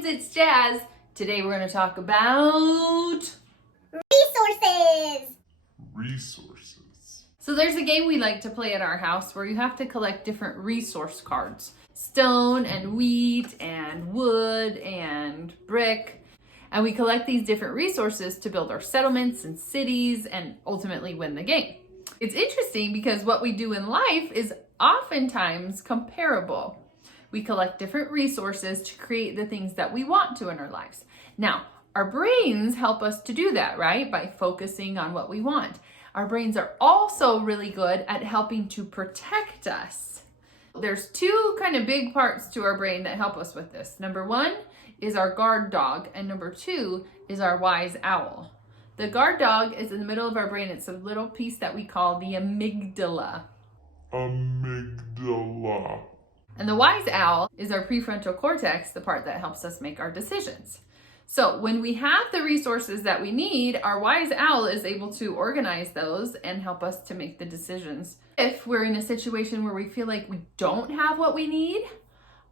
friends, it's Jazz. Today we're going to talk about Resources. So there's a game we like to play at our house where you have to collect different resource cards. Stone and wheat and wood and brick. And we collect these different resources to build our settlements and cities and ultimately win the game. It's interesting because what we do in life is oftentimes comparable. We collect different resources to create the things that we want to in our lives. Now, our brains help us to do that, right? By focusing on what we want. Our brains are also really good at helping to protect us. There's two kind of big parts to our brain that help us with this. Number one is our guard dog, and number two is our wise owl. The guard dog is in the middle of our brain. It's a little piece that we call the amygdala. Amygdala. And the wise owl is our prefrontal cortex, the part that helps us make our decisions. So when we have the resources that we need, our wise owl is able to organize those and help us to make the decisions. If we're in a situation where we feel like we don't have what we need,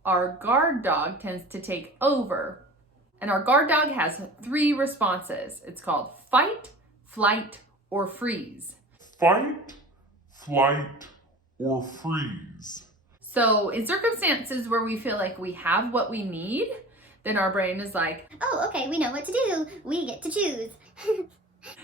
our guard dog tends to take over. And our guard dog has three responses. It's called fight, flight, or freeze. Fight, flight, or freeze. So in circumstances where we feel like we have what we need, then our brain is like, oh, okay, we know what to do. We get to choose.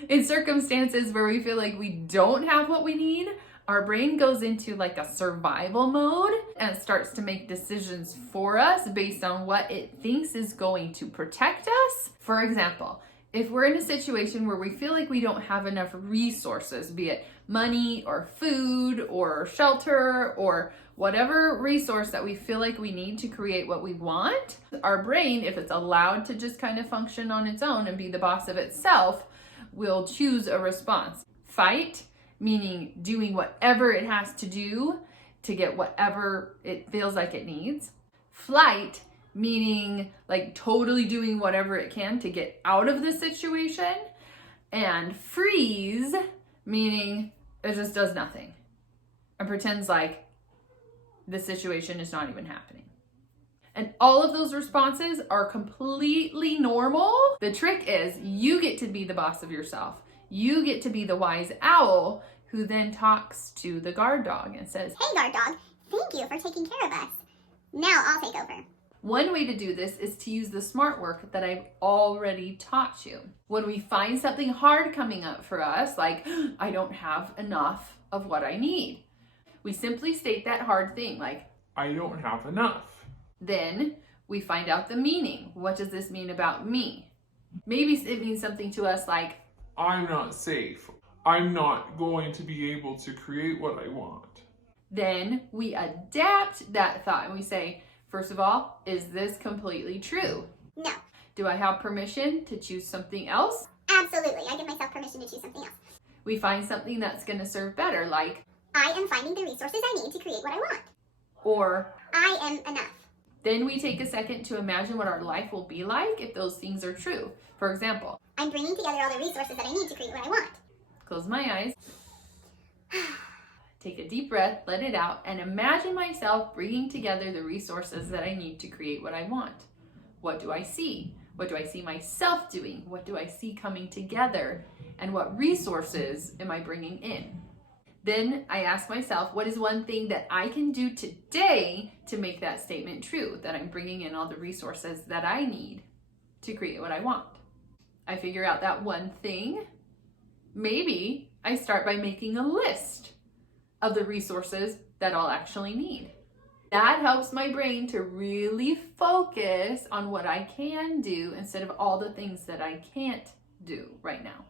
in circumstances where we feel like we don't have what we need, our brain goes into like a survival mode and starts to make decisions for us based on what it thinks is going to protect us. For example, if we're in a situation where we feel like we don't have enough resources, be it money or food or shelter or whatever resource that we feel like we need to create what we want, our brain, if it's allowed to just kind of function on its own and be the boss of itself, will choose a response. Fight, meaning doing whatever it has to do to get whatever it feels like it needs. Flight, meaning like totally doing whatever it can to get out of the situation. And freeze, meaning it just does nothing and pretends like the situation is not even happening. And all of those responses are completely normal. The trick is you get to be the boss of yourself. You get to be the wise owl who then talks to the guard dog and says, Hey, guard dog, thank you for taking care of us. Now I'll take over. one way to do this is to use the smart work that I've already taught you. When we find something hard coming up for us, like I don't have enough of what I need, we simply state that hard thing like, I don't have enough. Then we find out the meaning. What does this mean about me? Maybe it means something to us like, I'm not safe. I'm not going to be able to create what I want. then we adapt that thought and we say, first of all, is this completely true? No, Do I have permission to choose something else? absolutely. I give myself permission to choose something else. We find something that's going to serve better, like, I am finding the resources I need to create what I want. or I am enough. then we take a second to imagine what our life will be like if those things are true. For example, I'm bringing together all the resources that I need to create what I want. close my eyes, take a deep breath, let it out, and imagine myself bringing together the resources that I need to create what I want. What do I see? What do I see myself doing? What do I see coming together? And what resources am I bringing in? Then I ask myself, what is one thing that I can do today to make that statement true, that I'm bringing in all the resources that I need to create what I want? I figure out that one thing. Maybe I start by making a list of the resources that I'll actually need. That helps my brain to really focus on what I can do instead of all the things that I can't do right now.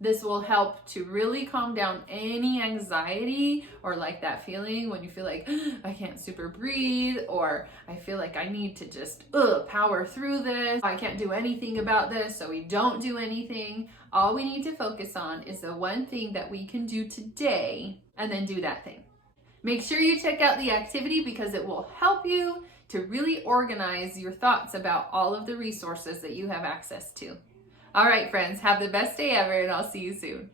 This will help to really calm down any anxiety or like that feeling when you feel like I can't super breathe, or I feel like I need to just power through this. I can't do anything about this, so we don't do anything. All we need to focus on is the one thing that we can do today and then do that thing. Make sure you check out the activity because it will help you to really organize your thoughts about all of the resources that you have access to. All right, friends, have the best day ever, and I'll see you soon.